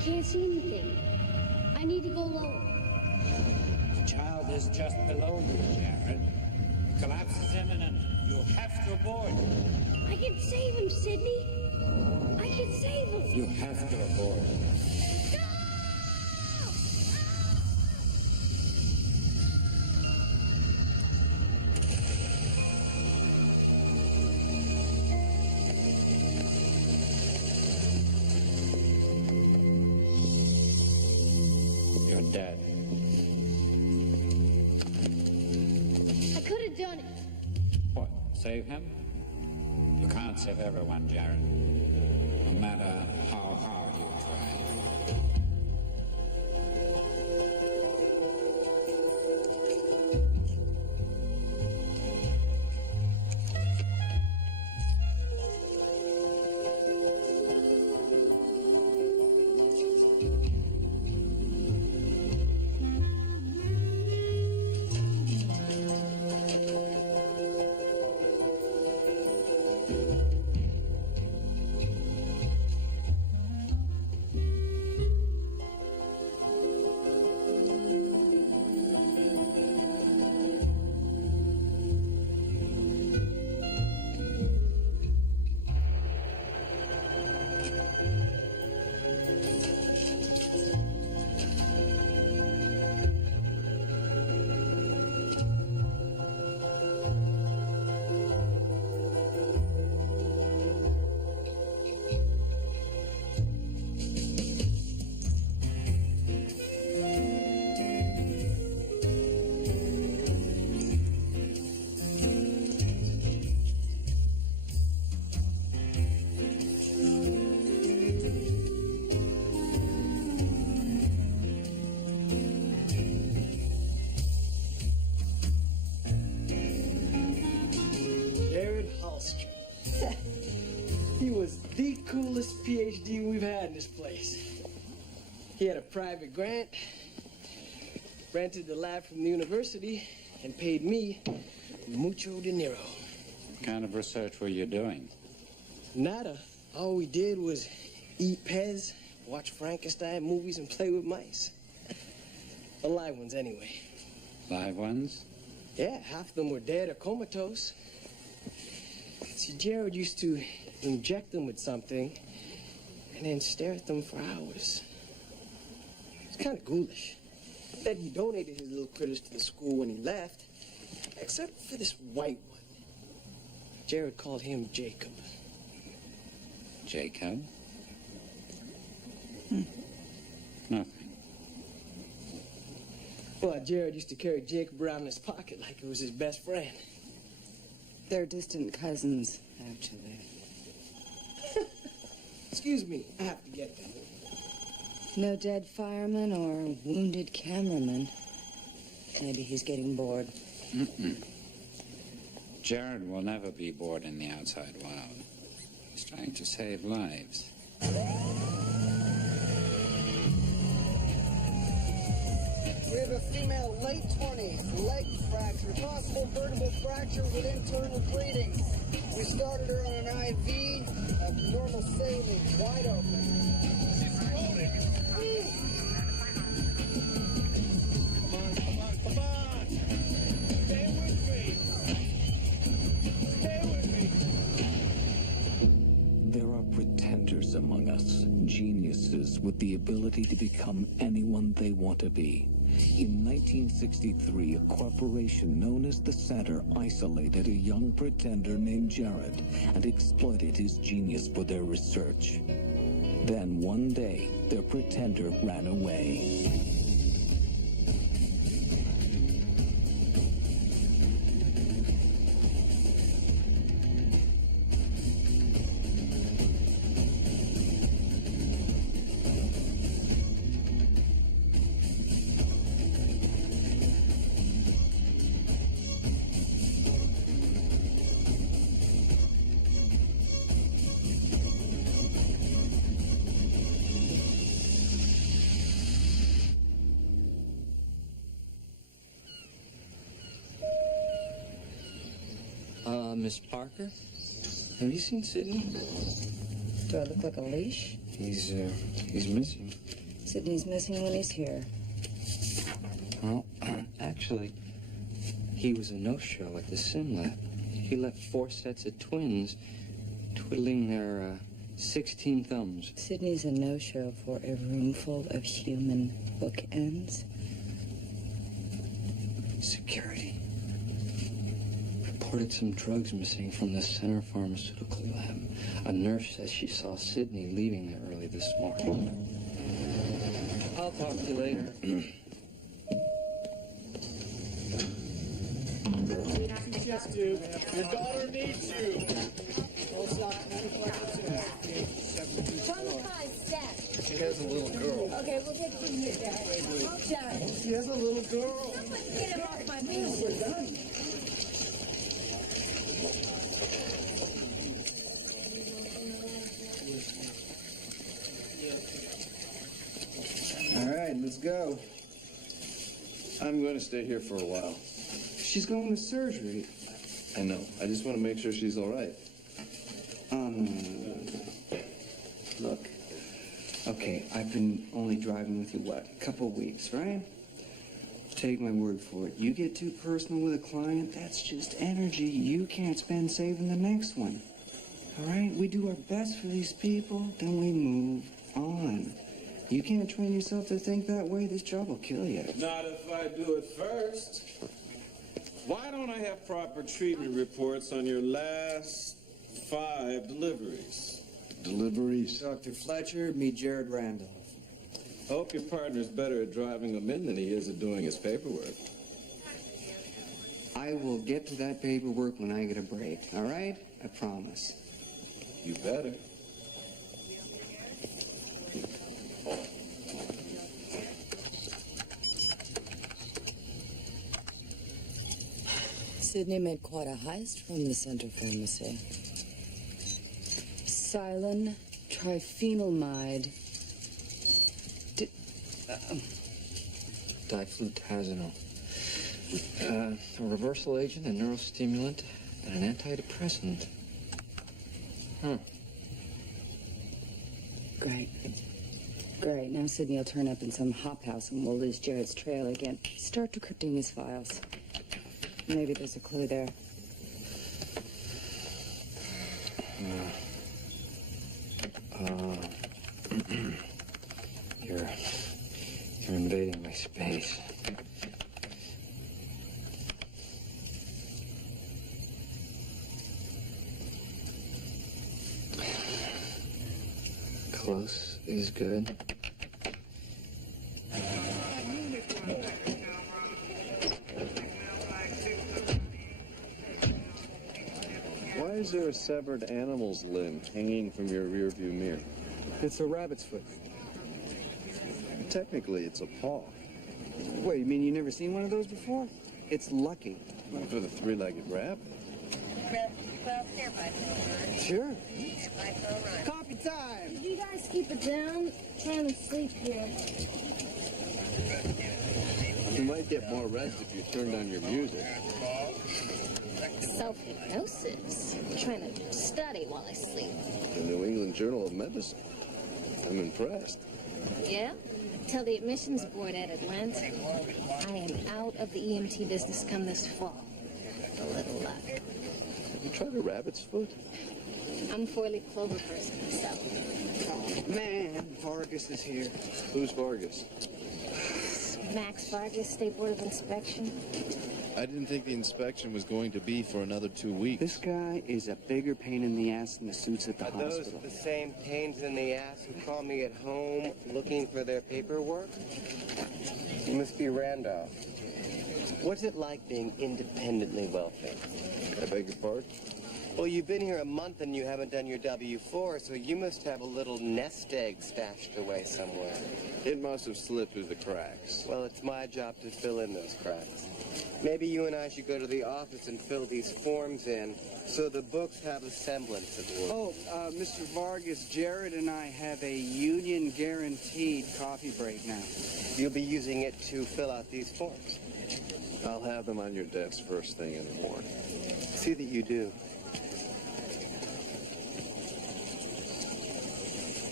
can't see anything. I need to go lower. The child is just below you, Jared. Collapse is imminent. You have to abort. I can save him, Sidney. I can save him. You have to abort. You're dead. I could have done it. What? Save him? You can't save everyone, Jared. No matter how hard you try. He was the coolest PhD we've had in this place. He had a private grant, rented the lab from the university, and paid me mucho dinero. What kind of research were you doing? Nada. All we did was eat Pez, watch Frankenstein movies, and play with mice. The live ones, anyway. Live ones? Yeah, half of them were dead or comatose. See, Jared used to inject them with something and then stare at them for hours. It's kind of ghoulish. Then he donated his little critters to the school when he left, except for this white one. Jared called him Jacob. Jacob? Nothing. Well, Jared used to carry Jacob around in his pocket like it was his best friend. They're distant cousins, actually. Excuse me, I have to get that. No dead fireman or wounded cameraman. Maybe he's getting bored. Jared will never be bored in the outside wild. He's trying to save lives. We have a female late 20s, leg fracture, possible vertebral fracture with internal bleeding. We started her on an IV, abnormal saline, wide open. She's floating. Come on. Stay with me. There are pretenders among us, geniuses with the ability to become anyone they want to be. In 1963, a corporation known as the Center isolated a young pretender named Jared and exploited his genius for their research. Then one day, their pretender ran away. Miss Parker? Have you seen Sidney? Do I look like a leash? He's missing. Sidney's missing when he's here. Well, actually, he was a no-show at the sim lab. He left 4 sets of twins twiddling their 16 thumbs. Sidney's a no-show for a room full of human bookends. Security reported some drugs missing from the Center Pharmaceutical Lab. A nurse says she saw Sidney leaving there early this morning. I'll talk to you later. Yes, dude. Your daughter needs you. Turn the car's set. She has a little girl. Okay, we'll take it from here, Dad. Jared. She has a little girl. Get him off my business. All right, let's go. I'm going to stay here for a while. She's going to surgery. I know. I just want to make sure she's all right. Look. Okay, I've been only driving with you, what, a couple weeks, right? Take my word for it. You get too personal with a client, that's just energy you can't spend saving the next one. All right? We do our best for these people, then we move on. You can't train yourself to think that way. This job will kill you. Not if I do it first. Why don't I have proper treatment reports on your last 5 deliveries? Deliveries? Dr. Fletcher, meet Jared Randolph. Hope your partner's better at driving him in than he is at doing his paperwork. I will get to that paperwork when I get a break, all right? I promise. You better. Sidney made quite a heist from the Center Pharmacy. Silin triphenylmide. Diflutalazine. A reversal agent, a neurostimulant, and an antidepressant. Huh. Great. Great. Now Sidney will turn up in some hop house and we'll lose Jared's trail again. Start decrypting his files. Maybe there's a clue there. You're invading my space. Close is good. Why is there a severed animal's limb hanging from your rearview mirror? It's a rabbit's foot. Technically, it's a paw. Wait, you mean you never seen one of those before? It's lucky. Not for the 3-legged rabbit. Sure. Coffee time! Could you guys keep it down? I'm trying to sleep here. You might get more rest if you turned on your music. Self-hypnosis. I'm trying to study while I sleep. The New England Journal of Medicine. I'm impressed. Yeah? Tell the admissions board at Atlanta. I am out of the EMT business come this fall. A little luck. Have you tried a rabbit's foot? I'm a four-leaf clover person myself. Oh, man, Vargas is here. Who's Vargas? Max Vargas, State Board of Inspection. I didn't think the inspection was going to be for another 2 weeks. This guy is a bigger pain in the ass than the suits at the Are those hospital. the same pains in the ass who call me at home looking for their paperwork? You must be Randolph. What's it like being independently wealthy? I beg your pardon? Well, you've been here a month and you haven't done your W-4, so you must have a little nest egg stashed away somewhere. It must have slipped through the cracks. Well, it's my job to fill in those cracks. Maybe you and I should go to the office and fill these forms in so the books have a semblance of work. Oh, Mr. Vargas, Jared and I have a union-guaranteed coffee break now. You'll be using it to fill out these forms. I'll have them on your desk first thing in the morning. See that you do.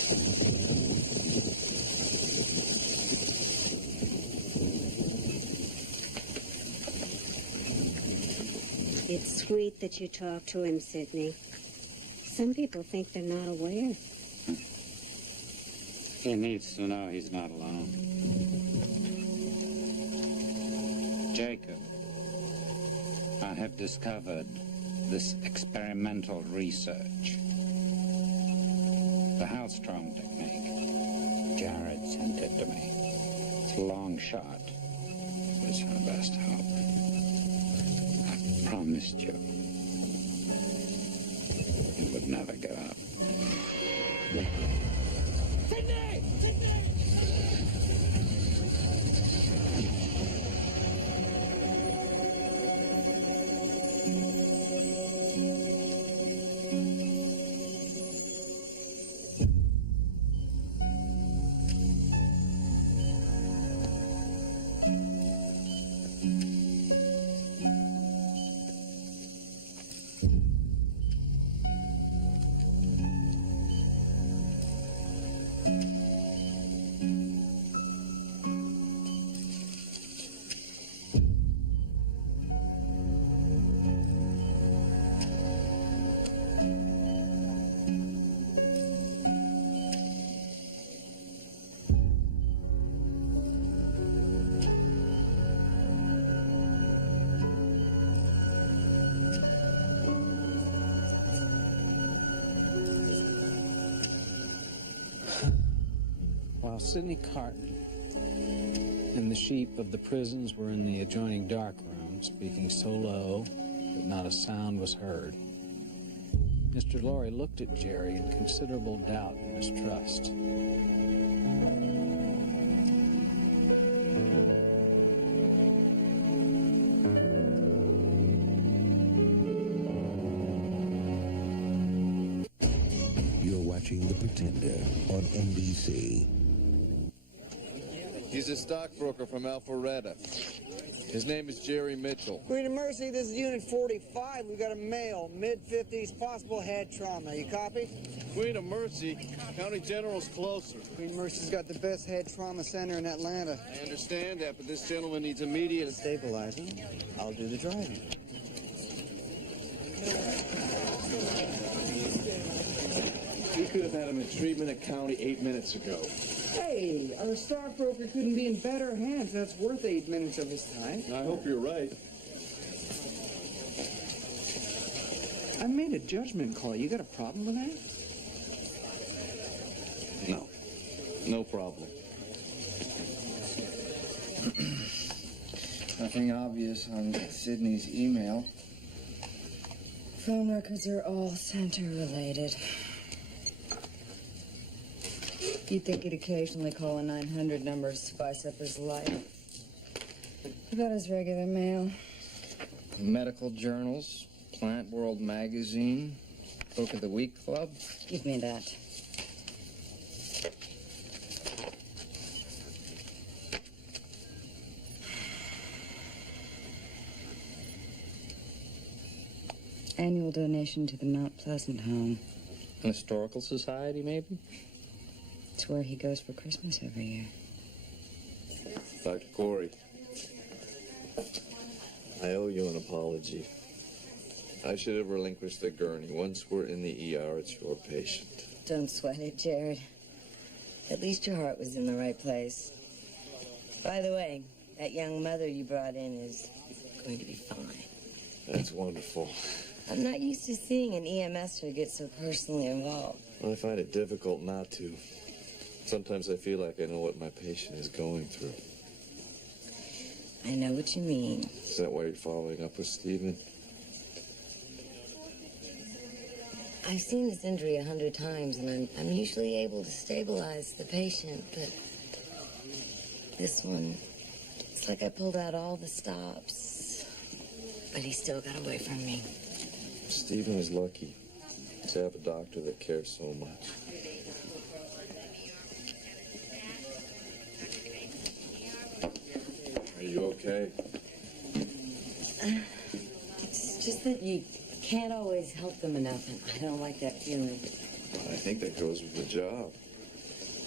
It's sweet that you talk to him, Sidney. Some people think they're not aware. He needs to know he's not alone. Jacob, I have discovered this experimental research. The Hellstrom technique. Jared sent it to me. It's a long shot. It's our best hope. I promised you. It would never give up. Sydney! Sydney! While Sidney Carton and the sheep of the prisons were in the adjoining dark room, speaking so low that not a sound was heard, Mr. Lorry looked at Jerry in considerable doubt and mistrust. You're watching The Pretender on NBC. He's a stockbroker from Alpharetta. His name is Jerry Mitchell. Queen of Mercy, this is Unit 45. We've got a male, mid-50s, possible head trauma. You copy? Queen of Mercy, County General's closer. Queen of Mercy's got the best head trauma center in Atlanta. I understand that, but this gentleman needs immediate stabilizing. I'll do the driving. We could have had him in treatment at County 8 minutes ago. Hey, our stockbroker couldn't be in better hands. That's worth 8 minutes of his time. I hope you're right. I made a judgment call. You got a problem with that? No. No problem. Nothing obvious on Sydney's email. Phone records are all center-related. You'd think he'd occasionally call a 900 number to spice up his life. What about his regular mail? Medical journals, Plant World Magazine, Book of the Week Club. Give me that. Annual donation to the Mount Pleasant home. An historical society, maybe? It's where he goes for Christmas every year. Dr. Corey, I owe you an apology. I should have relinquished the gurney. Once we're in the ER, it's your patient. Don't sweat it, Jared. At least your heart was in the right place. By the way, that young mother you brought in is going to be fine. That's wonderful. I'm not used to seeing an EMSer get so personally involved. I find it difficult not to. Sometimes I feel like I know what my patient is going through. I know what you mean. Is that why you're following up with Stephen? I've seen this injury 100 times, and I'm usually able to stabilize the patient, but this one, it's like I pulled out all the stops, but he still got away from me. Stephen is lucky to have a doctor that cares so much. Are you okay? It's just that you can't always help them enough, and I don't like that feeling. I think that goes with the job.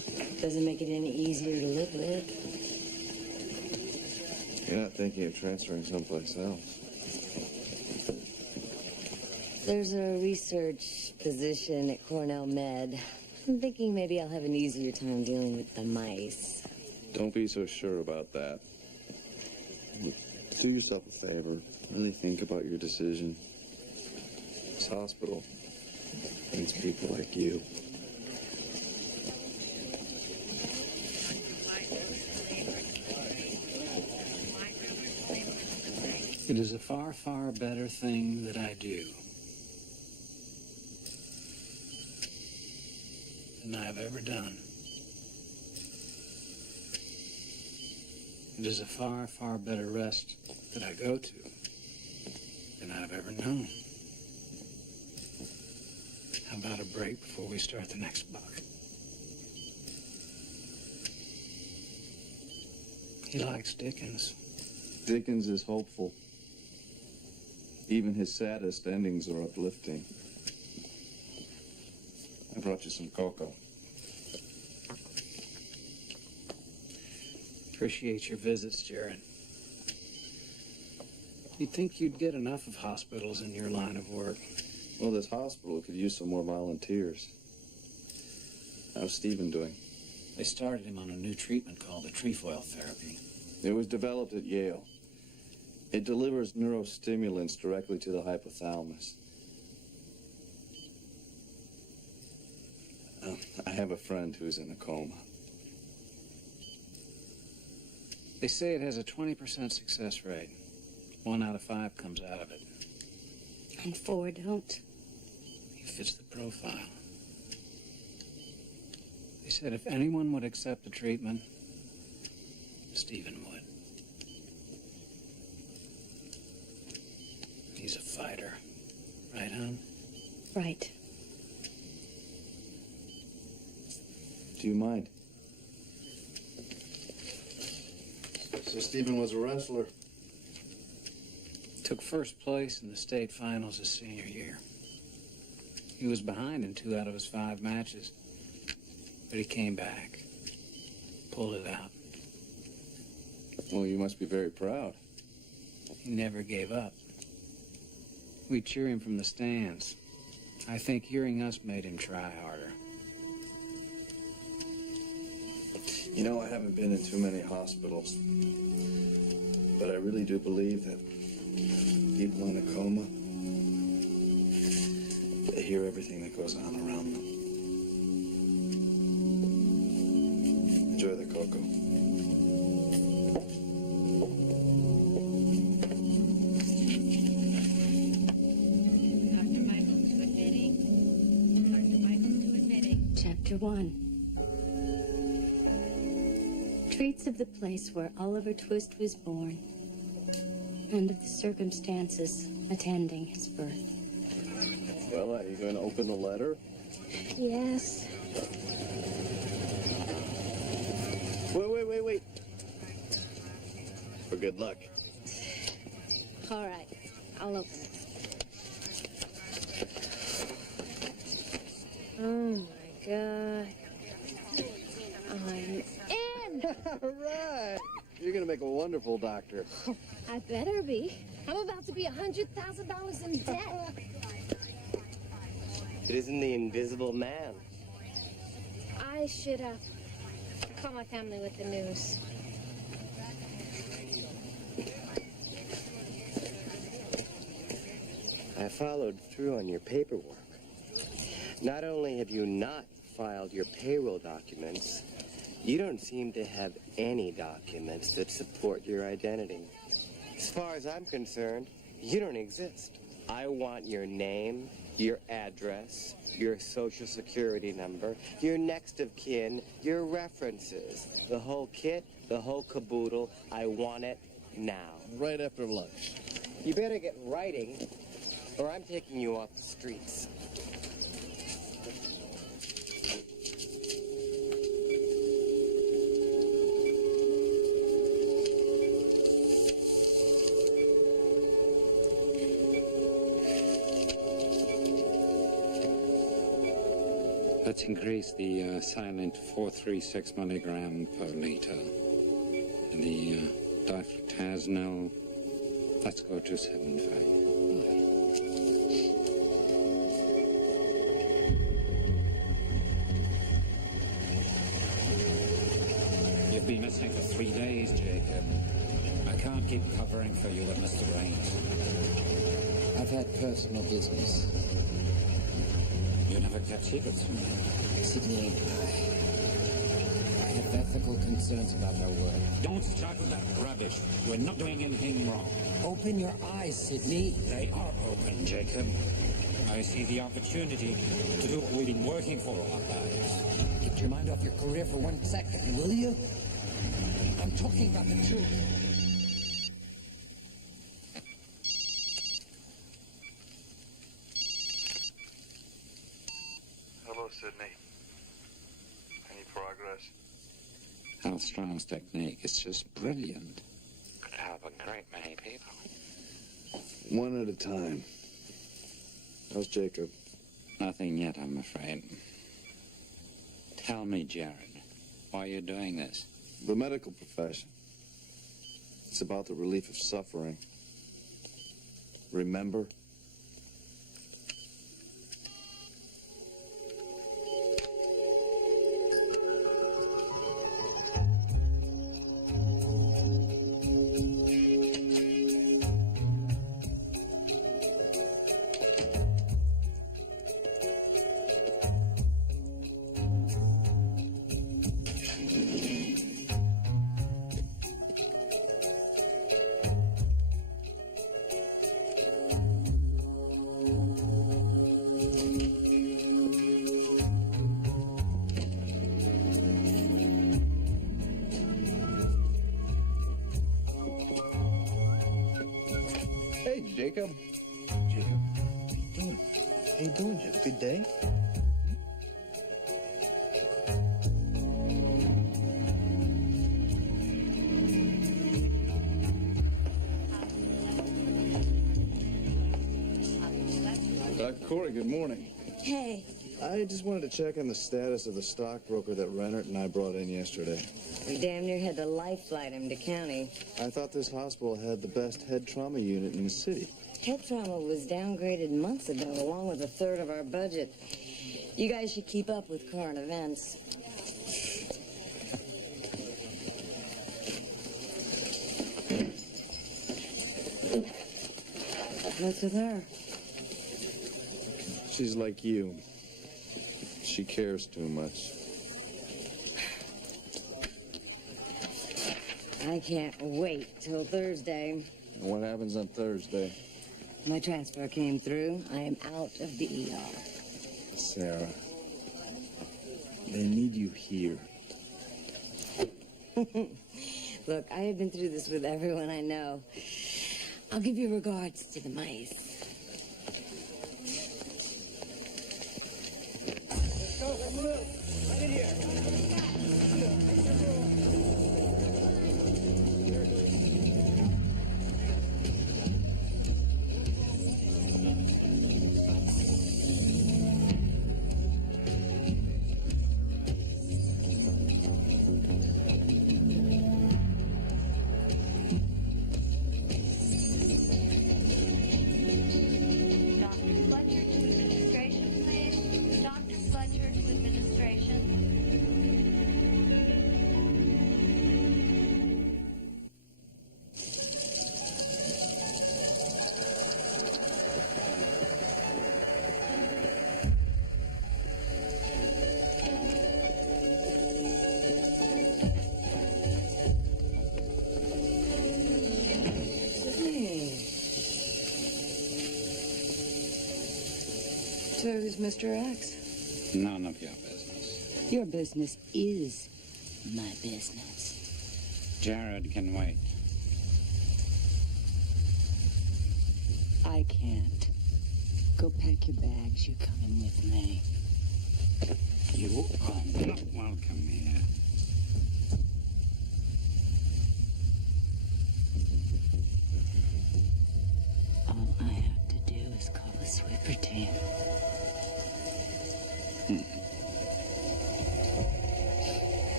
Doesn't make it any easier to live with. You're not thinking of transferring someplace else. There's a research position at Cornell Med. I'm thinking maybe I'll have an easier time dealing with the mice. Don't be so sure about that. Look, do yourself a favor. Really think about your decision. This hospital needs people like you. It is a far, far better thing that I do than I've ever done. It is a far, far better rest that I go to than I've ever known. How about a break before we start the next buck? He likes Dickens. Dickens is hopeful. Even his saddest endings are uplifting. I brought you some cocoa. Appreciate your visits, Jared. You'd think you'd get enough of hospitals in your line of work. Well, this hospital could use some more volunteers. How's Stephen doing? They started him on a new treatment called the trefoil therapy. It was developed at Yale. It delivers neurostimulants directly to the hypothalamus. I have a friend who's in a coma. They say it has a 20% success rate. 1 out of 5 comes out of it. And 4 don't. He fits the profile. They said if anyone would accept the treatment, Stephen would. He's a fighter. Right, hon? Right. Do you mind? So Stephen was a wrestler. Took first place in the state finals his senior year. He was behind in 2 out of his 5 matches, but he came back, pulled it out. Well, you must be very proud. He never gave up. We'd cheer him from the stands. I think hearing us made him try harder. You know, I haven't been in too many hospitals, but I really do believe that people in a coma, they hear everything that goes on around them. Enjoy the cocoa. Chapter 1. Treats of the place where Oliver Twist was born and of the circumstances attending his birth. Well, are you going to open the letter? Yes. Wait. For good luck. All right. I'll open it. Oh, my God. I'm in! All right. You're going to make a wonderful doctor. I better be. I'm about to be $100,000 in debt. It isn't the invisible man. I should call my family with the news. I followed through on your paperwork. Not only have you not filed your payroll documents, you don't seem to have any documents that support your identity. As far as I'm concerned, you don't exist. I want your name, your address, your social security number, your next of kin, your references. The whole kit, the whole caboodle. I want it now. Right after lunch. You better get writing, or I'm taking you off the streets. Let's increase the silent 436 milligram per liter. And the diflutasnel, let's go to 75. You've been missing for 3 days, Jacob. I can't keep covering for you with Mr. Raines. I've had personal business. You never kept secrets from me. Sydney, I have ethical concerns about our work. Don't start with that rubbish. We're not doing anything wrong. Open your eyes, Sydney. They are open, Jacob. I see the opportunity to do what we've been working for all our lives. Get your mind off your career for 1 second, will you? I'm talking about the truth. Hello, Sydney. Any progress? Al Strong's technique is just brilliant. Could help a great many people. One at a time. How's Jacob? Nothing yet, I'm afraid. Tell me, Jared, why you're doing this? The medical profession. It's about the relief of suffering. Remember? Hey, Jacob. Jacob, how you doing? How you doing, Jacob? Good day? Corey, good morning. Hey. I just wanted to check on the status of the stockbroker that Rennert and I brought in yesterday. We damn near had to life flight him to county. I thought this hospital had the best head trauma unit in the city. Head trauma was downgraded months ago, along with 1/3 of our budget. You guys should keep up with current events. What's with her? She's like you. She cares too much. I can't wait till Thursday. And what happens on Thursday? My transfer came through. I am out of the ER. Sarah, they need you here. Look, I have been through this with everyone I know. I'll give your regards to the mice. Go, let's move. Right in here. So who's Mr. X? None of your business. Your business is my business. Jared can wait. I can't. Go pack your bags. You're coming with me. You are not welcome here. All I have to do is call a sweeper team.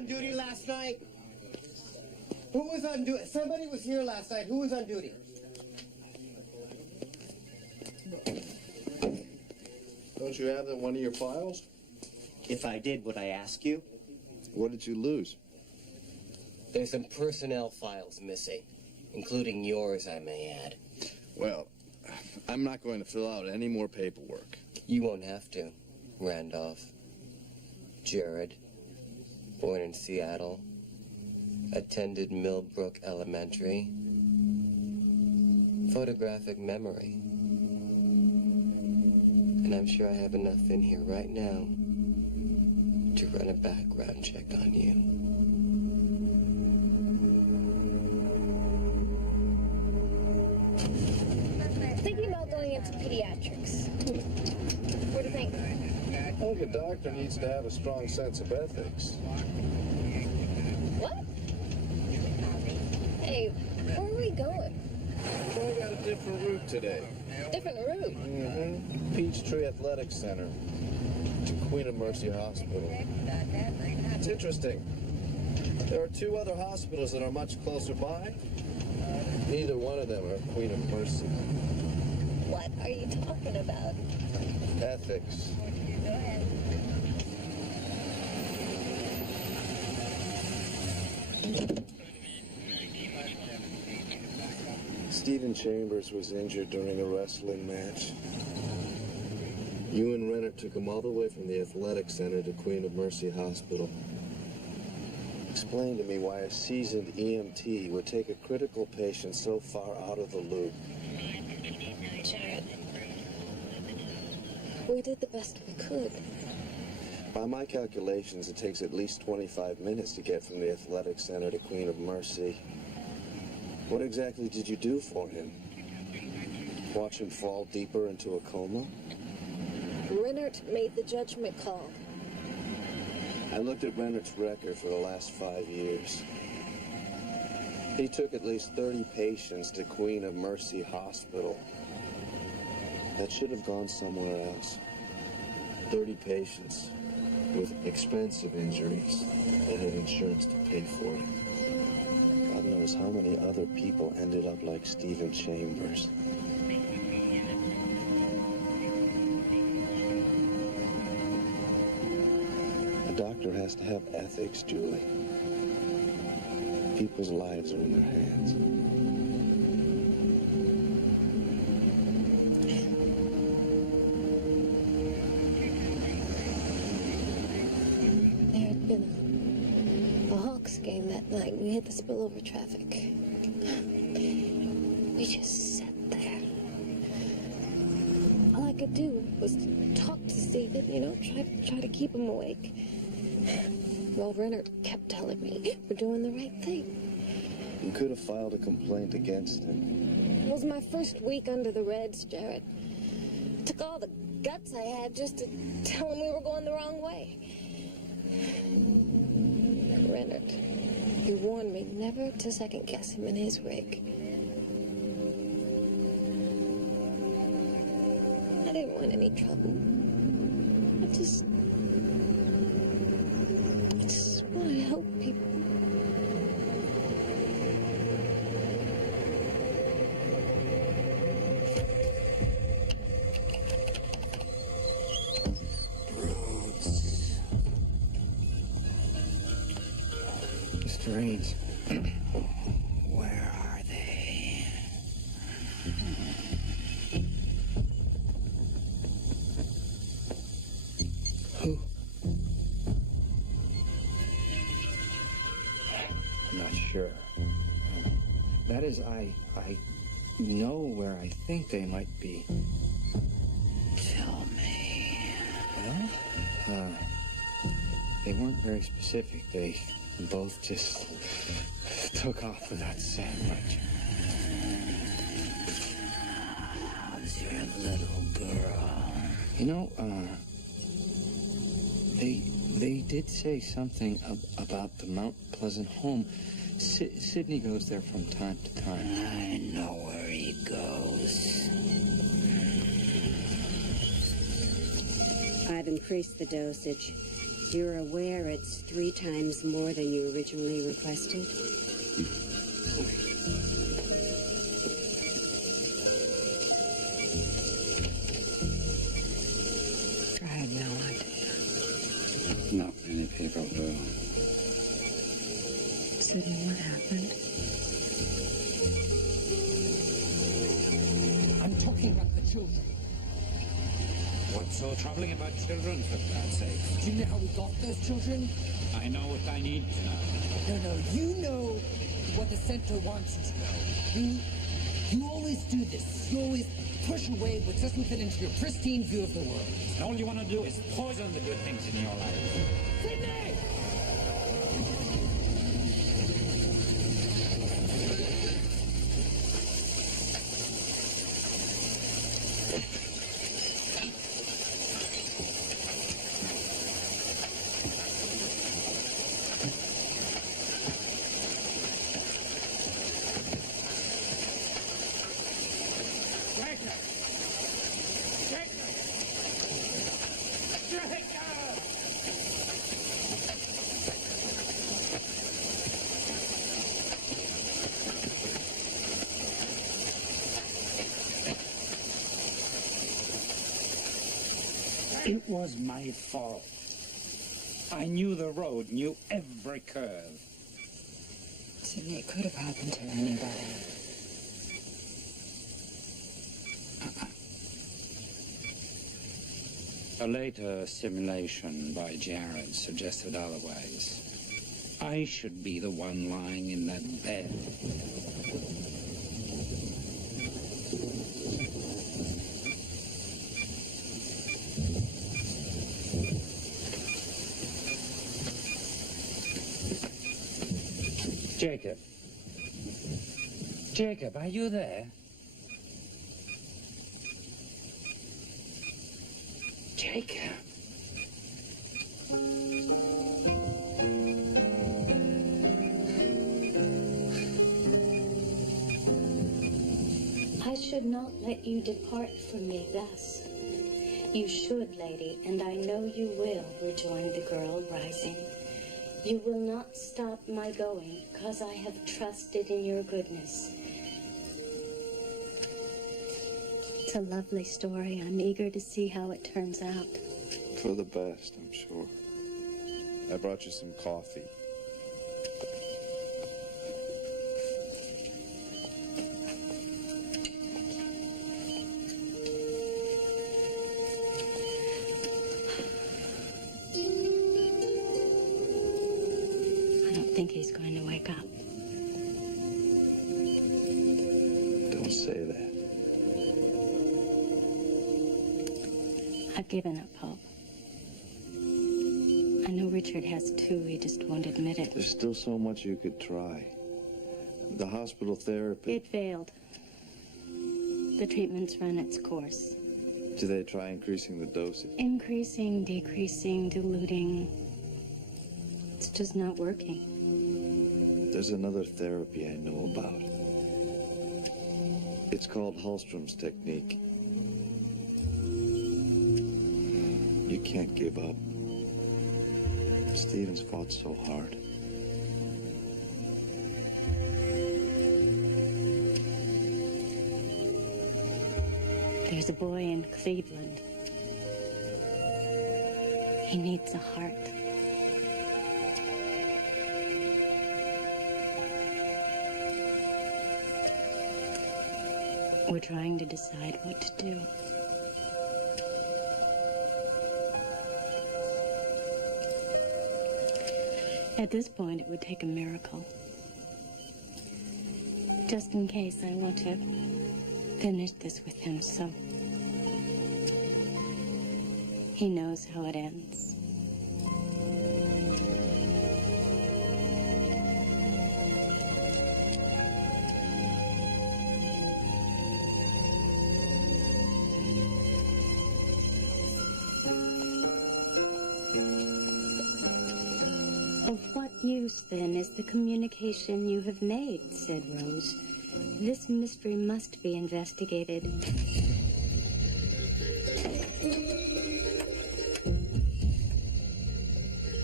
on duty last night? Who was on duty? Somebody was here last night. Who was on duty? Don't you have that in one of your files? If I did, would I ask you? What did you lose? There's some personnel files missing, including yours, I may add. Well, I'm not going to fill out any more paperwork. You won't have to, Randolph. Jared, born in Seattle, attended Millbrook Elementary. Photographic memory. And I'm sure I have enough in here right now to run a background check on you. Thinking about going into pediatrics. What do you think? I think a doctor needs to have a strong sense of ethics. What? Hey, where are we going? Well, I got a different route today. Different route. Mm-hmm. Peachtree Athletic Center to Queen of Mercy Hospital. It's interesting. There are two other hospitals that are much closer by. Neither one of them are Queen of Mercy. What are you talking about? Ethics. Stephen Chambers was injured during a wrestling match. You and Renner took him all the way from the athletic center to Queen of Mercy Hospital. Explain to me why a seasoned EMT would take a critical patient so far out of the loop. Jared, we did the best we could. By my calculations, it takes at least 25 minutes to get from the athletic center to Queen of Mercy. What exactly did you do for him? Watch him fall deeper into a coma? Rennert made the judgment call. I looked at Rennert's record for the last 5 years. He took at least 30 patients to Queen of Mercy Hospital. That should have gone somewhere else. 30 patients with expensive injuries that had insurance to pay for it. God knows how many other people ended up like Stephen Chambers. A doctor has to have ethics, Julie. People's lives are in their hands. There had been a Hawks game that night. We hit the spillover traffic. We just sat there. All I could do was talk to Stephen, try to keep him awake. Well, Renner kept telling me we're doing the right thing. You could have filed a complaint against him. It was my first week under the Reds, Jared. It took all the guts I had just to tell him we were going the wrong way. Renner, he warned me never to second guess him in his rig. I didn't want any trouble. I just want to help people. Mr. Raines, where are they? Who? I'm not sure. That is, I know where I think they might be. Tell me. Well, they weren't very specific. They both just took off without saying much. How's your little girl? You know, they did say something about the Mount Pleasant home. Sidney goes there from time to time. I know where he goes. I've increased the dosage. You're aware it's 3 times more than you originally requested? I had no idea. Not many people do. Sydney, what happened? I'm talking about the children. What's so troubling about children, for God's sake? Do you know how we got those children? I know what I need to know. No, you know what the center wants you to know. You always do this. You always push away what doesn't fit into your pristine view of the world. And all you want to do is poison the good things in your life. Sydney! It was my fault. I knew the road, knew every curve. Sydney, it could have happened to anybody. A later simulation by Jared suggested otherwise. I should be the one lying in that bed. Jacob. Jacob, are you there? Jacob. I should not let you depart from me thus. You should, lady, and I know you will, rejoined the girl, rising. You will not stop my going, because I have trusted in your goodness. It's a lovely story. I'm eager to see how it turns out. For the best, I'm sure. I brought you some coffee. I don't think he's going to wake up. Don't say that. I've given up hope. I know Richard has too, he just won't admit it. There's still so much you could try. The hospital therapy. It failed. The treatment's run its course. Do they try increasing the dosage? Increasing, decreasing, diluting. It's just not working. There's another therapy I know about. It's called Hallstrom's technique. You can't give up. Stephen's fought so hard. There's a boy in Cleveland. He needs a heart. We're trying to decide what to do. At this point, it would take a miracle. Just in case, I want to finish this with him, so he knows how it ends. Of what use, then, is the communication you have made, said Rose. This mystery must be investigated.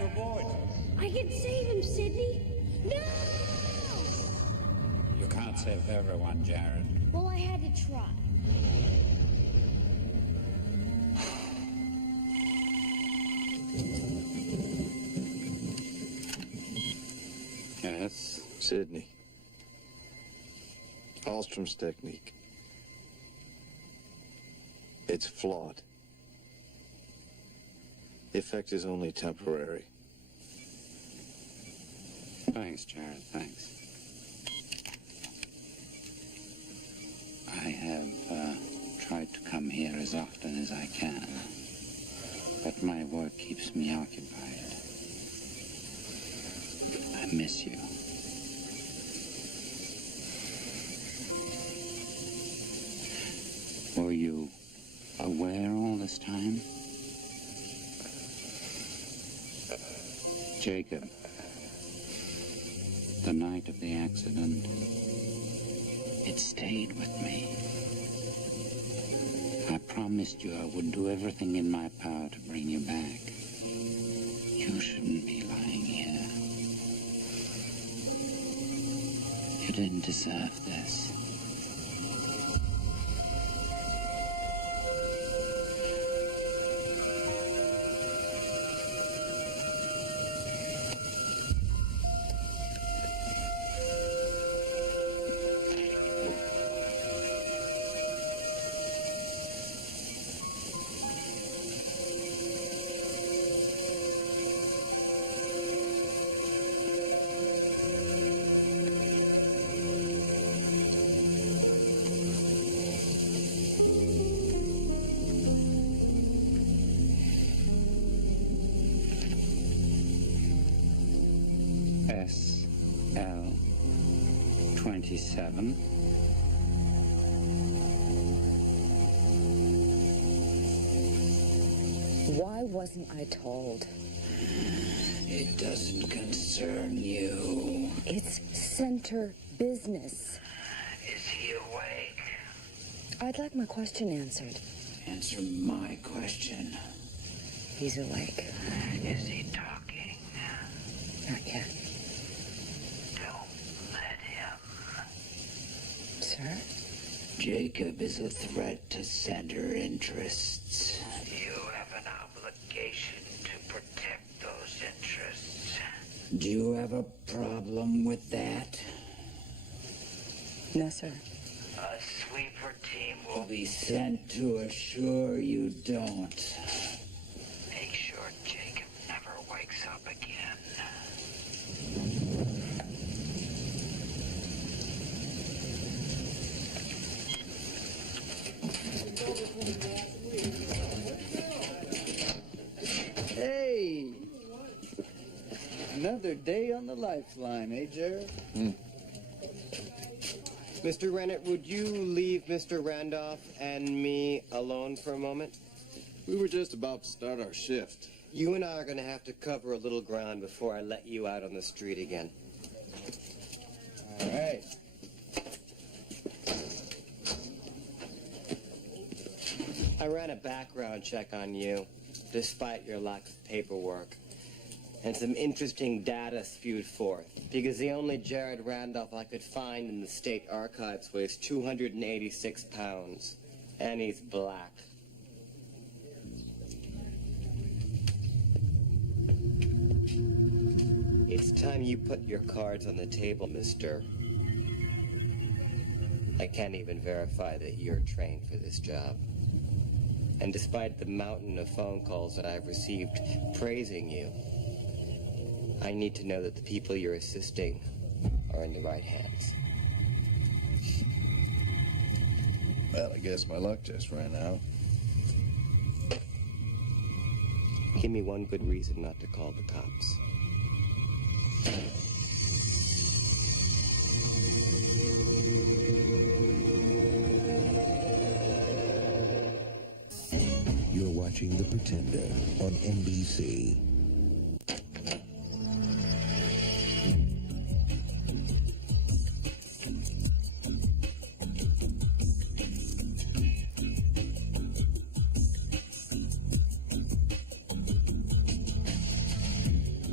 to avoid. I can save him, Sidney. No! You can't save everyone, Jared. Well, I had to try. Yes? Sidney. Alstrom's technique. It's flawed. The effect is only temporary. Thanks, Jared, thanks. I have tried to come here as often as I can, but my work keeps me occupied. I miss you. Were you aware all this time? Jacob, the night of the accident, it stayed with me. I promised you I would do everything in my power to bring you back. You shouldn't be lying here. You didn't deserve this. S01E16. Why wasn't I told? It doesn't concern you. It's center business. Is he awake? I'd like my question answered. Answer my question. He's awake. Is he talking? Not yet. Don't let him. Sir? Jacob is a threat to center interests. You have an obligation to protect those interests. Do you have a problem with that? No, sir. A sweeper team will be sent to assure you don't. Make sure Jacob never wakes up again. Hey! Another day on the lifeline, eh, Jared? Mr. Rennett, would you leave Mr. Randolph and me alone for a moment? We were just about to start our shift. You and I are going to have to cover a little ground before I let you out on the street again. All right. I ran a background check on you, despite your lack of paperwork. And some interesting data spewed forth, because the only Jared Randolph I could find in the state archives weighs 286 pounds, and he's black. It's time you put your cards on the table, mister. I can't even verify that you're trained for this job. And despite the mountain of phone calls that I've received praising you, I need to know that the people you're assisting are in the right hands. Well, I guess my luck just ran out. Give me one good reason not to call the cops. You're watching The Pretender on NBC.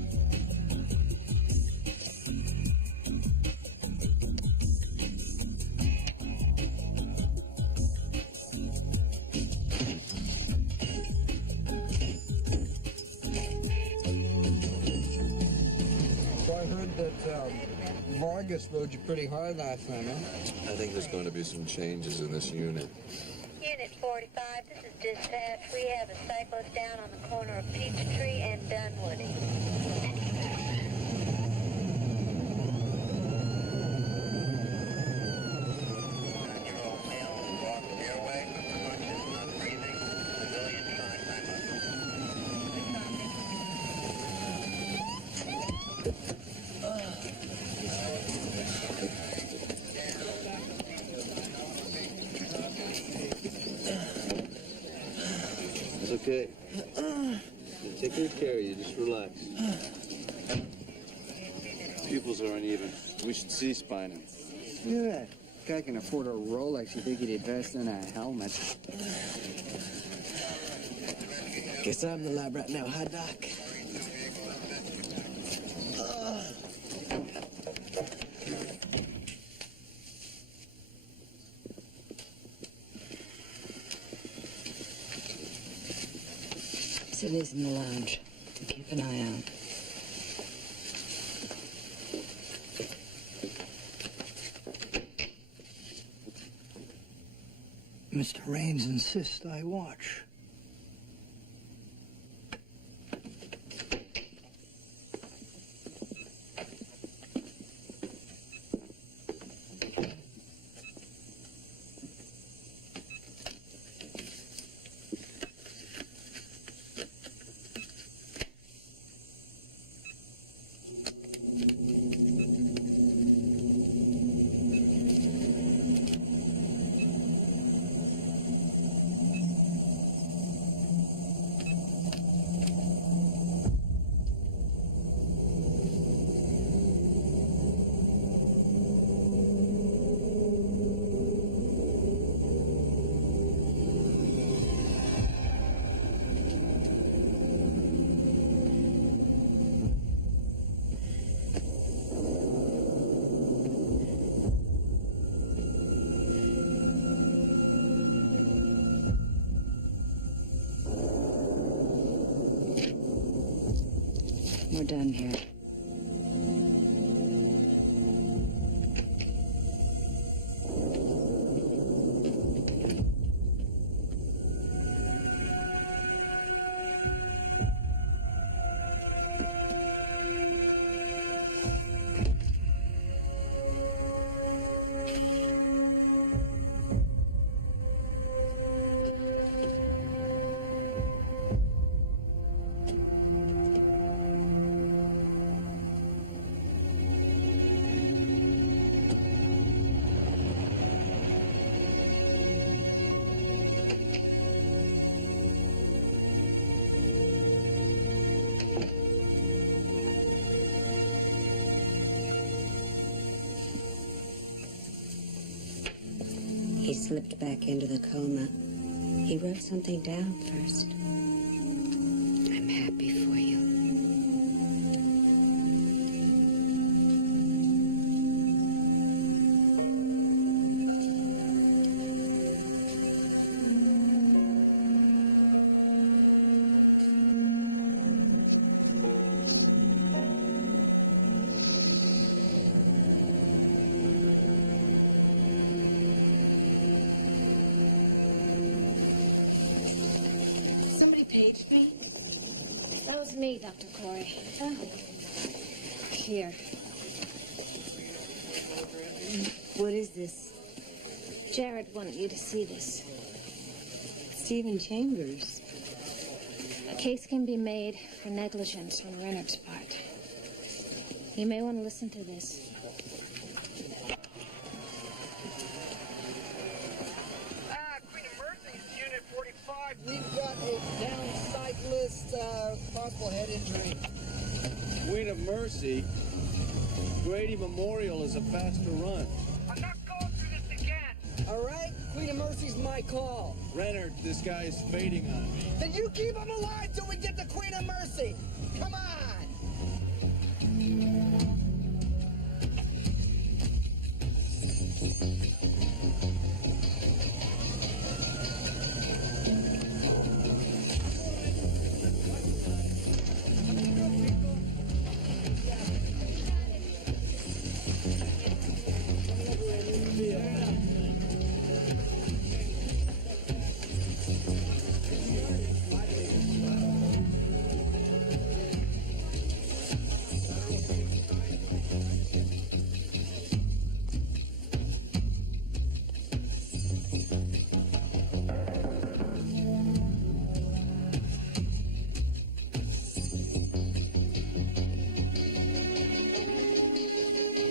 Vargas rode you pretty hard last time, huh? I think there's going to be some changes in this unit. Unit 45, this is dispatch. We have a cyclist down on the corner of Peachtree and Dunwoody. It's okay. Take good care of you. Just relax. Pupils are uneven. We should C-spine him. Look at that. Guy can afford a Rolex. You think he'd invest in a helmet? Guess I'm the lab right now, huh, Doc? Sydney's in the lounge. Keep an eye out. Mr. Raines insists I watch. We're done here. He slipped back into the coma. He wrote something down first. I'm happy for you. That was me, Dr. Corey. Oh. Here. What is this? Jared wanted you to see this. Stephen Chambers. A case can be made for negligence on Renard's part. You may want to listen to this. Queen of Mercy's Unit 45. We've got a down cyclist, possible head injury. Queen of Mercy? Grady Memorial is a faster run. I'm not going through this again. All right? Queen of Mercy's my call. Renard, this guy is fading on me. Then you keep him alive till we get to Queen of Mercy. Come on.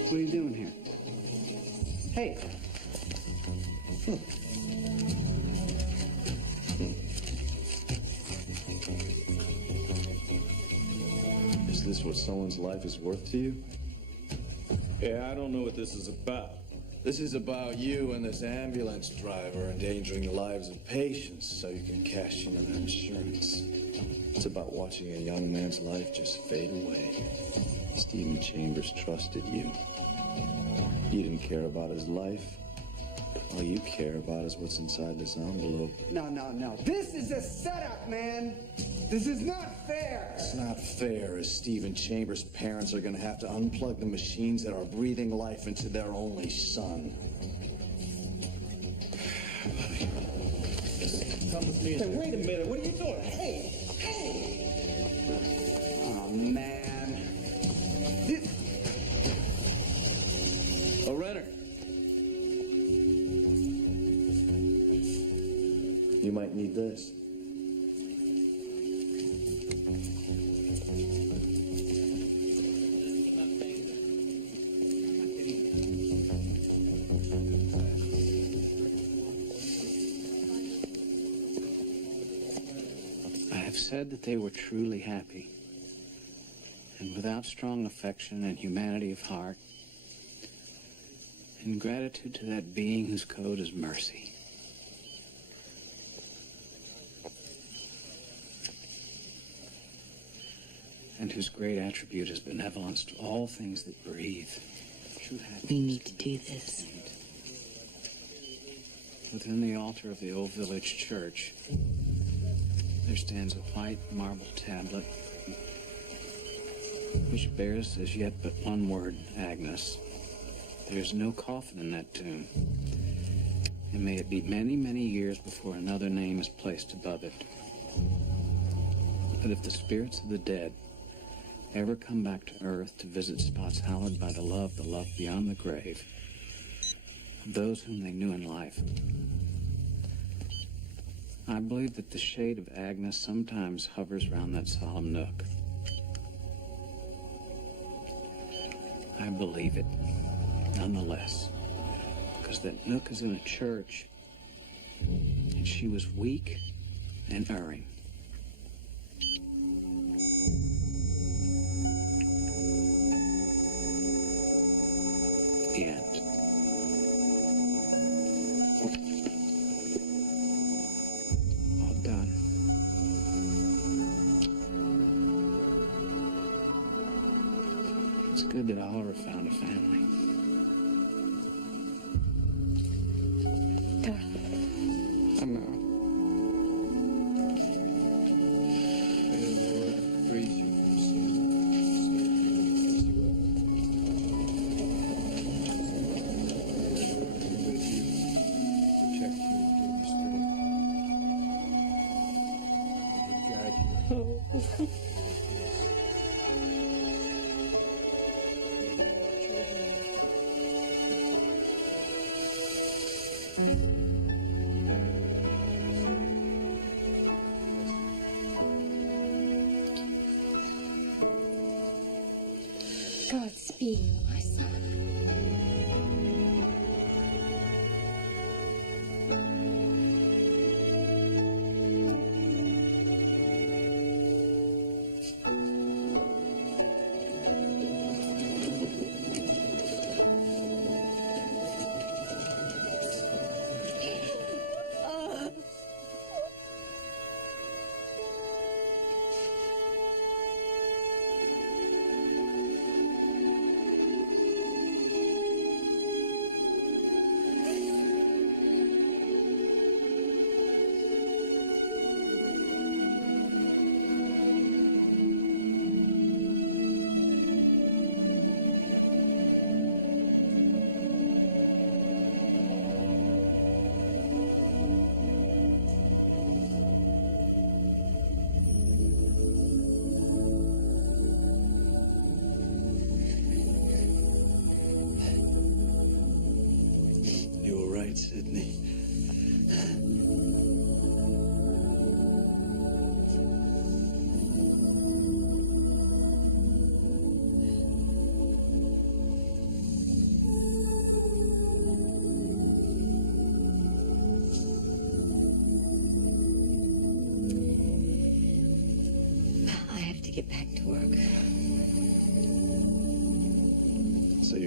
What are you doing here? Hey. Is this what someone's life is worth to you? Yeah, I don't know what this is about. This is about you and this ambulance driver endangering the lives of patients so you can cash in on their insurance. It's about watching a young man's life just fade away. Stephen Chambers trusted you. You didn't care about his life. All you care about is what's inside this envelope. No. This is a setup, man. This is not fair. It's not fair as Stephen Chambers' parents are going to have to unplug the machines that are breathing life into their only son. Come with me. Hey, wait a minute. What are you doing? Hey! Oh, man. Oh, Renner. You might need this. I have said that they were truly happy, and without strong affection and humanity of heart, in gratitude to that being whose code is mercy. And whose great attribute is benevolence to all things that breathe. True happiness. We need to do this. Within the altar of the old village church, there stands a white marble tablet which bears as yet but one word, Agnes. There is no coffin in that tomb, and may it be many, many years before another name is placed above it. But if the spirits of the dead ever come back to earth to visit spots hallowed by the love beyond the grave, of those whom they knew in life, I believe that the shade of Agnes sometimes hovers round that solemn nook. I believe it, nonetheless, because that nook is in a church, and she was weak and erring. The end. All done. It's good that Oliver found a family. I know. May the Lord raise you from sin. Protect you and give you strength. Guide you. Godspeed, my son.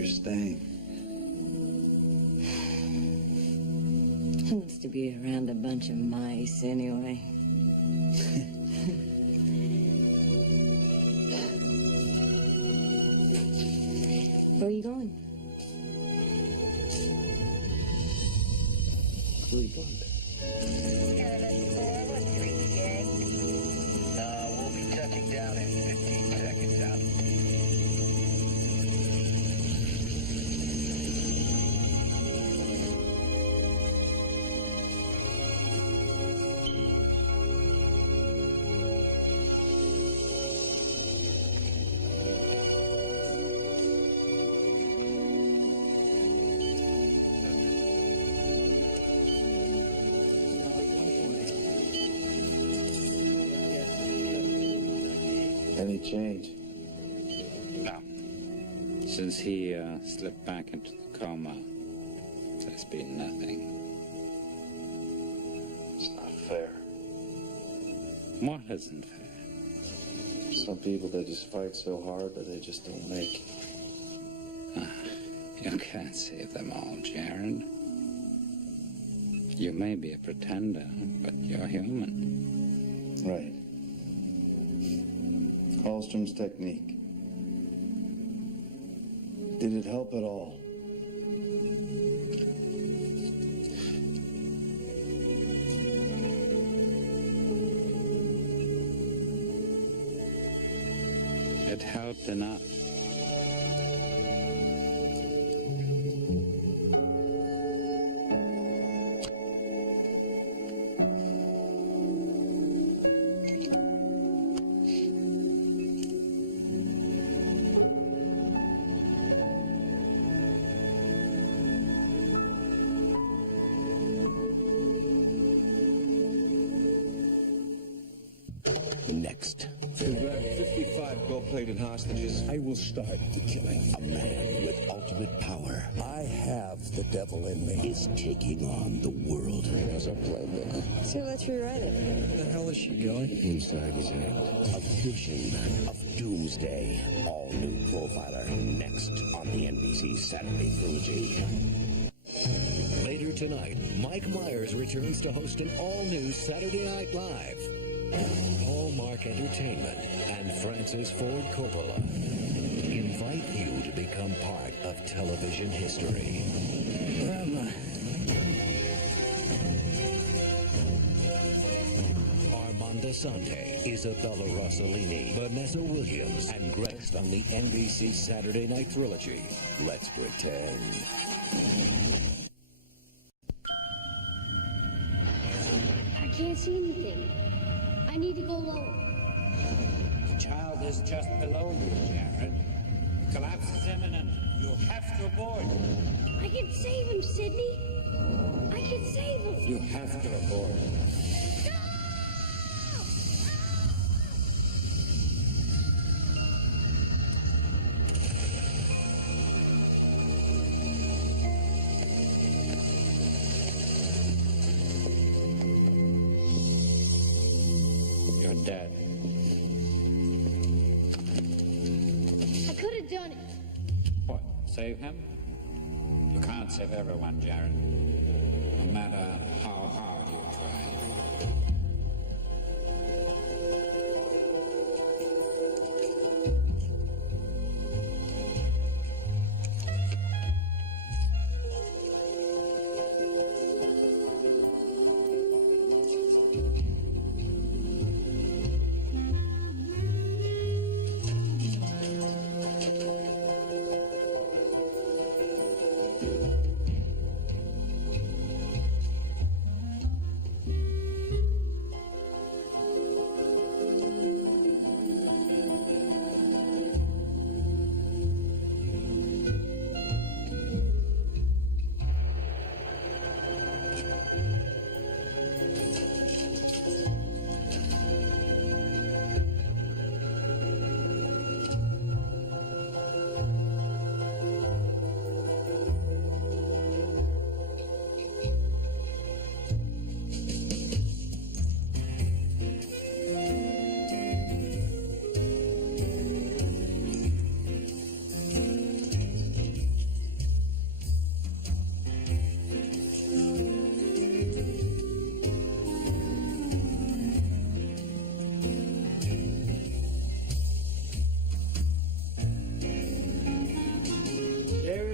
staying. Wants to be around a bunch of mice anyway. Where are you going? Cleveland. We'll be touching down in 15 seconds out. Any change? No. Since he slipped back into the coma, there's been nothing. It's not fair. What isn't fair? Some people, they just fight so hard, but they just don't make it. You can't save them all, Jared. You may be a pretender, but you're human. Right. Hallstrom's technique. Did it help at all? It helped enough. Next. We've got 55 gold-plated hostages. I will start the killing. A man with ultimate power. I have the devil in me. Is taking on the world. How's our playbook? So let's rewrite it. Where the hell is she going? Inside his head. A vision of doomsday. All new Profiler. Next on the NBC Saturday Trilogy. Later tonight, Mike Myers returns to host an all-new Saturday Night Live. Hallmark Entertainment and Francis Ford Coppola invite you to become part of television history. Armando Sante, Isabella Rossellini, Vanessa Williams, and Greg on the NBC Saturday Night Trilogy. Let's pretend. I can't see anything. I need to go lower. The child is just below you, Jared. Collapse is imminent. You have to abort. I can save him, Sidney. I can save him. You have to abort. You're dead. I could have done it. What? Save him? You can't save everyone, Jared. No matter how hard you try.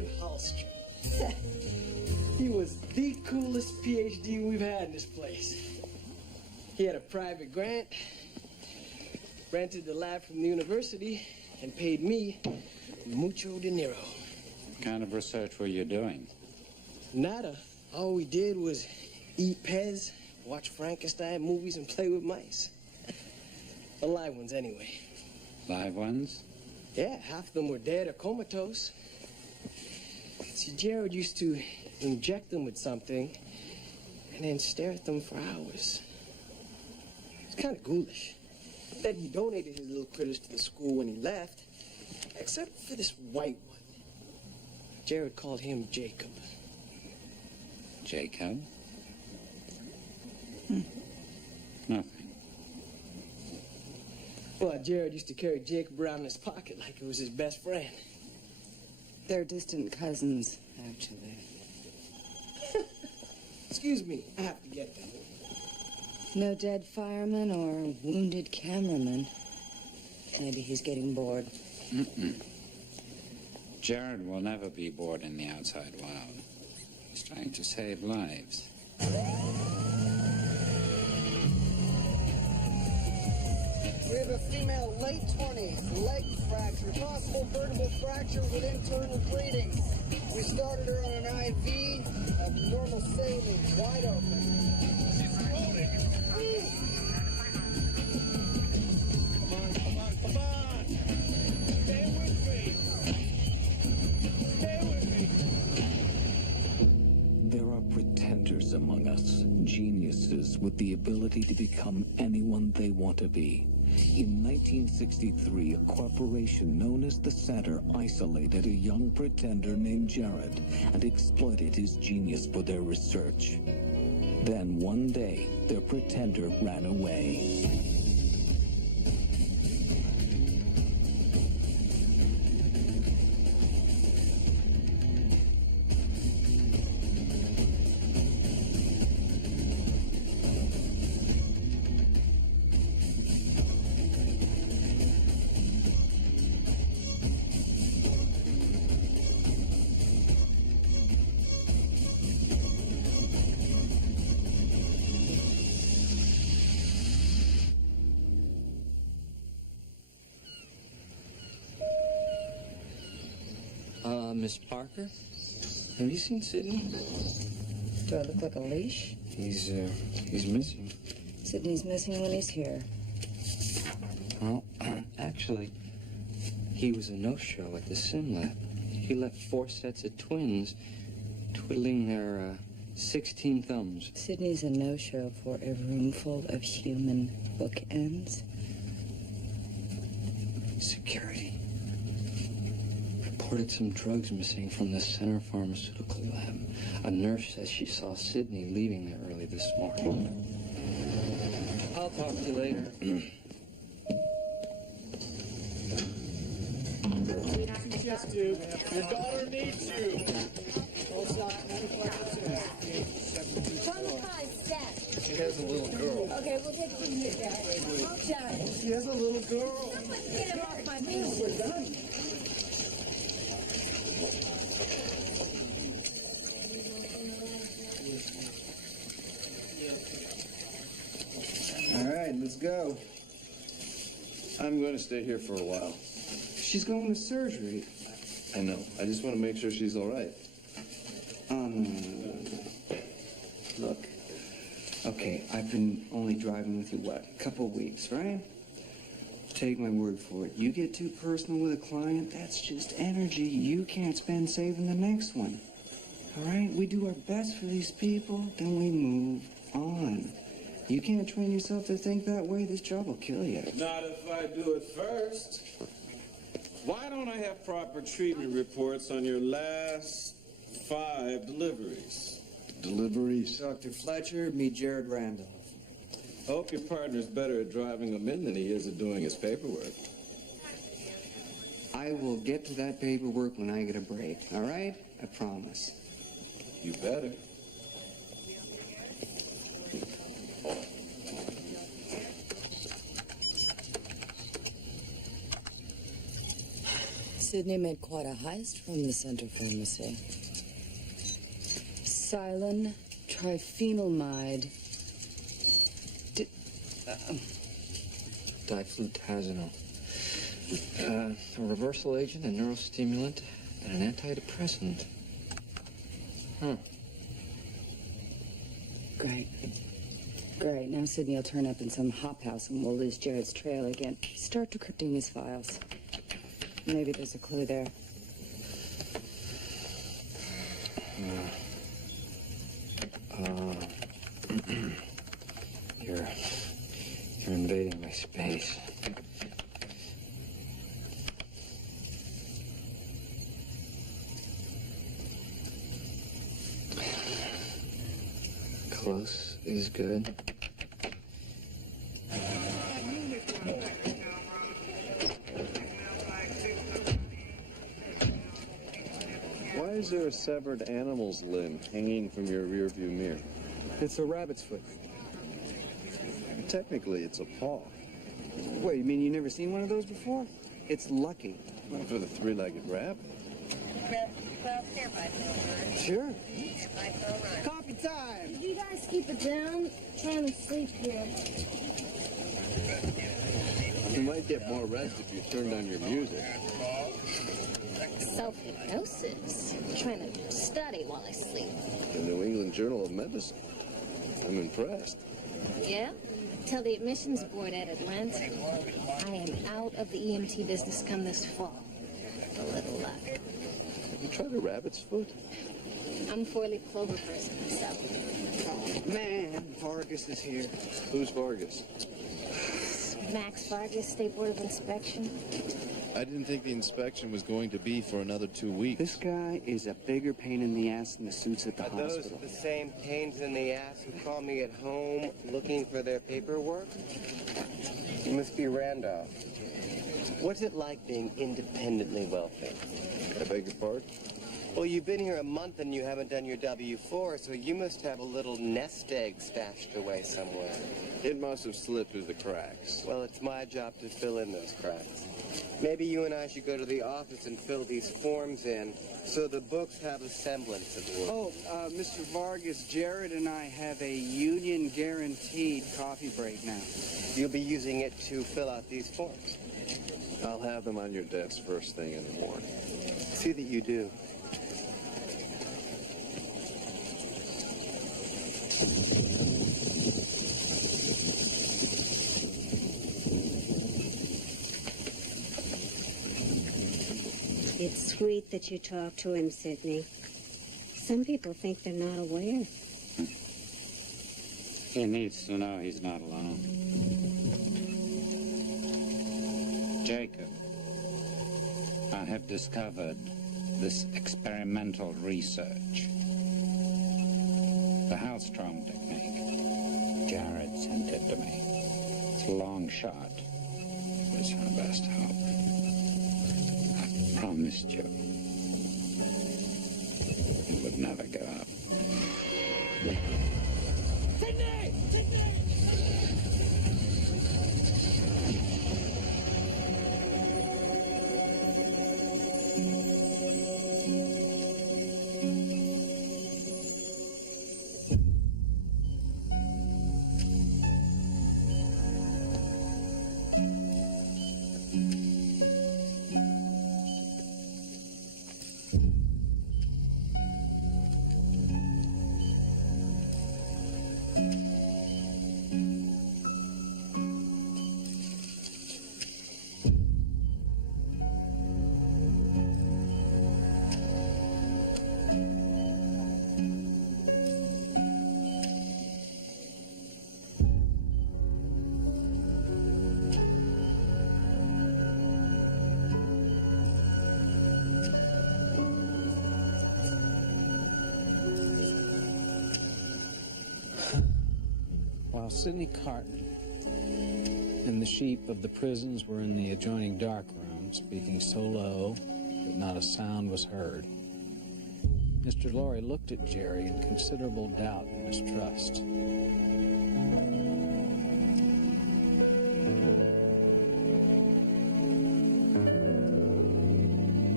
Jared Hallstrom. He was the coolest PhD we've had in this place. He had a private grant, rented the lab from the university, and paid me mucho dinero. What kind of research were you doing? Nada. All we did was eat Pez, watch Frankenstein movies, and play with mice. The live ones, anyway. Live ones? Yeah, half of them were dead or comatose. See, Jared used to inject them with something and then stare at them for hours. It's kind of ghoulish. Then he donated his little critters to the school when he left, except for this white one. Jared called him Jacob. Jacob? Nothing. Well, Jared used to carry Jacob around in his pocket like it was his best friend. They're distant cousins, actually. Excuse me, I have to get that. No dead fireman or wounded cameraman. Maybe he's getting bored. Jared will never be bored in the outside world. He's trying to save lives. We have a female, late 20s, leg fracture, possible vertebral fracture with internal bleeding. We started her on an IV, abnormal saline, wide open. She's floating. Come on. Stay with me. Stay with me. There are pretenders among us, geniuses with the ability to become anyone they want to be. In 1963, a corporation known as the Center isolated a young pretender named Jared and exploited his genius for their research. Then one day, their pretender ran away. Miss Parker? Have you seen Sidney? Do I look like a leash? He's missing. Sidney's missing when he's here. Well, actually, he was a no-show at the sim lab. He left 4 sets of twins twiddling their 16 thumbs. Sidney's a no-show for a room full of human bookends. Security reported some drugs missing from the Center Pharmaceutical Lab. A nurse says she saw Sidney leaving there early this morning. I'll talk to you later. Yes, dude. Your daughter needs you. Don't stop. 25 steps. She has a little girl. Okay, we'll take from here, Dad. She has a little girl. Get him off my feet. We're done. All right, let's go. I'm going to stay here for a while. She's going to surgery. I know. I just want to make sure she's all right. Look. Okay, I've been only driving with you, what, a couple weeks, right? Take my word for it. You get too personal with a client, that's just energy you can't spend saving the next one. All right? We do our best for these people, then we move on. You can't train yourself to think that way, this job will kill you. Not if I do it first. Why don't I have proper treatment reports on your last 5 deliveries? Deliveries? Dr. Fletcher, meet Jared Randolph. Hope your partner's better at driving him in than he is at doing his paperwork. I will get to that paperwork when I get a break, all right? I promise. You better. Sydney made quite a heist from the Center Pharmacy. Silin triphenylmide. Diflutazinol. A reversal agent, a neurostimulant, and an antidepressant. Huh. Great. Great. Now Sydney will turn up in some hop house and we'll lose Jared's trail again. Start decrypting his files. Maybe there's a clue there. You're invading my space. Close is good. Why is there a severed animal's limb hanging from your rearview mirror? It's a rabbit's foot. Technically, it's a paw. Wait, you mean you've never seen one of those before? It's lucky. Not for the three-legged rabbit. Sure. Coffee time! Could you guys keep it down? I'm trying to sleep here. You might get more rest if you turned on your music. Self-hypnosis. I'm trying to study while I sleep. The New England Journal of Medicine. I'm impressed. Yeah? Tell the admissions board at Atlanta I am out of the EMT business come this fall. A little luck. Have you tried a rabbit's foot? I'm a four-leaf clover person myself. Oh, man, Vargas is here. Who's Vargas? Max Vargas, State Board of Inspection. I didn't think the inspection was going to be for another 2 weeks. This guy is a bigger pain in the ass than the suits at the Are those hospital. the same pains in the ass who call me at home looking for their paperwork? You must be Randolph. What's it like being independently wealthy? I beg your pardon? Well, you've been here a month and you haven't done your W-4, so you must have a little nest egg stashed away somewhere. It must have slipped through the cracks. Well, it's my job to fill in those cracks. Maybe you and I should go to the office and fill these forms in so the books have a semblance of work. Oh, Mr. Vargas, Jared and I have a union-guaranteed coffee break now. You'll be using it to fill out these forms. I'll have them on your desk first thing in the morning. See that you do. It's sweet that you talk to him, Sydney. Some people think they're not aware. He needs to know he's not alone. Jacob, I have discovered this experimental research. The Hellstrom technique. Jared sent it to me. It's a long shot. It's our best hope. I promised you. It would never go up. Sydney! Sydney! While Sidney Carton and the sheep of the prisons were in the adjoining dark room, speaking so low that not a sound was heard, Mr. Lorry looked at Jerry in considerable doubt and mistrust.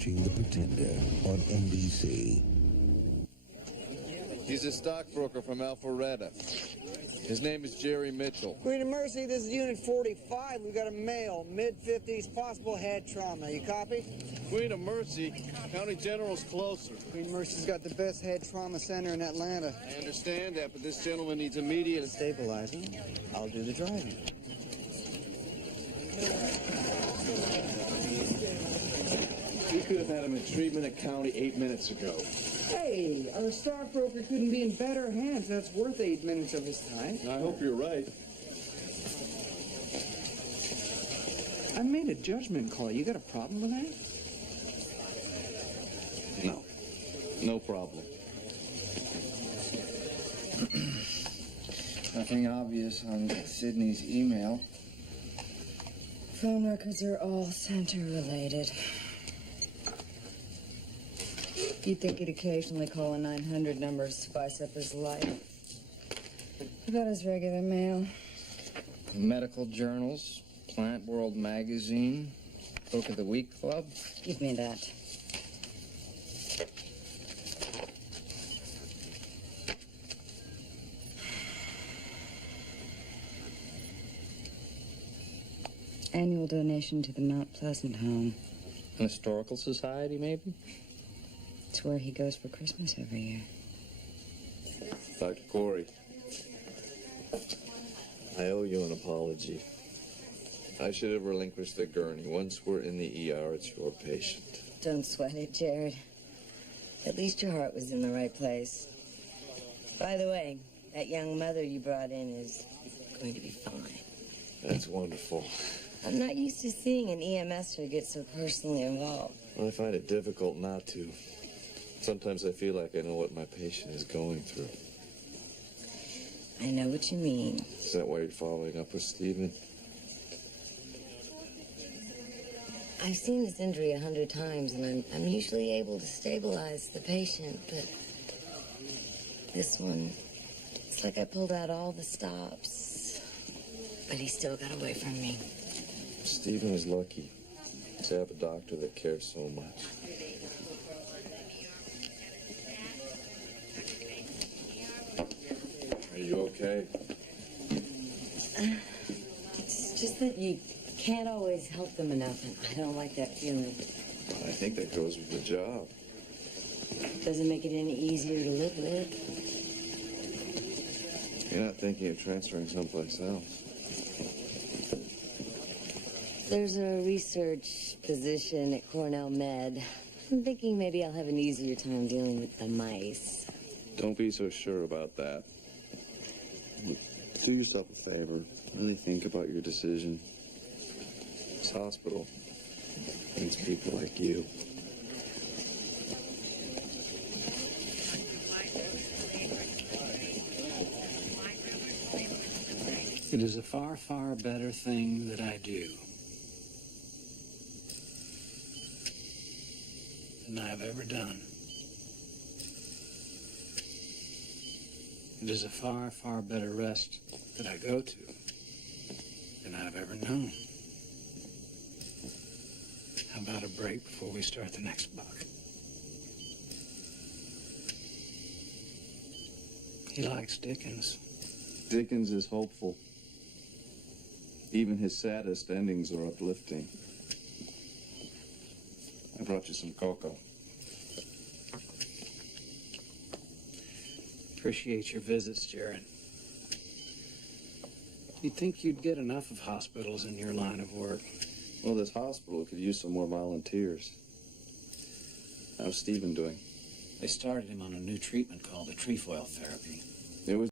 watching The Pretender on NBC. He's a stockbroker from Alpharetta. His name is Jerry Mitchell. Queen of Mercy, this is Unit 45. We've got a male, mid-50s, possible head trauma. You copy? Queen of Mercy? County General's closer. Queen of Mercy's got the best head trauma center in Atlanta. I understand that, but this gentleman needs immediate stabilizing. I'll do the driving. We could have had him in treatment at County 8 minutes ago. Hey, our stockbroker couldn't be in better hands. That's worth 8 minutes of his time. I hope you're right. I made a judgment call. You got a problem with that? No. No problem. Nothing obvious on Sydney's email. Phone records are all center related. You'd think he'd occasionally call a 900 number to spice up his life. What about his regular mail? Medical journals, Plant World magazine, Book of the Week Club. Give me that. Annual donation to the Mount Pleasant home. An historical society, maybe? It's where he goes for Christmas every year. Dr. Corey, I owe you an apology. I should have relinquished the gurney. Once we're in the ER, it's your patient. Don't sweat it, Jared. At least your heart was in the right place. By the way, that young mother you brought in is going to be fine. That's wonderful. I'm not used to seeing an EMSer get so personally involved. Well, I find it difficult not to. Sometimes I feel like I know what my patient is going through. I know what you mean. Is that why you're following up with Stephen? I've seen this injury 100 times, and I'm usually able to stabilize the patient, but this one, it's like I pulled out all the stops, but he still got away from me. Stephen is lucky to have a doctor that cares so much. Are you okay? It's just that you can't always help them enough, and I don't like that feeling. I think that goes with the job. Doesn't make it any easier to live with. You're not thinking of transferring someplace else. There's a research position at Cornell Med. I'm thinking maybe I'll have an easier time dealing with the mice. Don't be so sure about that. Look, do yourself a favor. Really think about your decision. This hospital needs people like you. It is a far, far better thing that I do than I have ever done. It is a far, far better rest that I go to than I've ever known. How about a break before we start the next buck? He likes Dickens. Dickens is hopeful. Even his saddest endings are uplifting. I brought you some cocoa. Appreciate your visits, Jared. You'd think you'd get enough of hospitals in your line of work. Well, this hospital could use some more volunteers. How's Stephen doing? They started him on a new treatment called the trefoil therapy. It was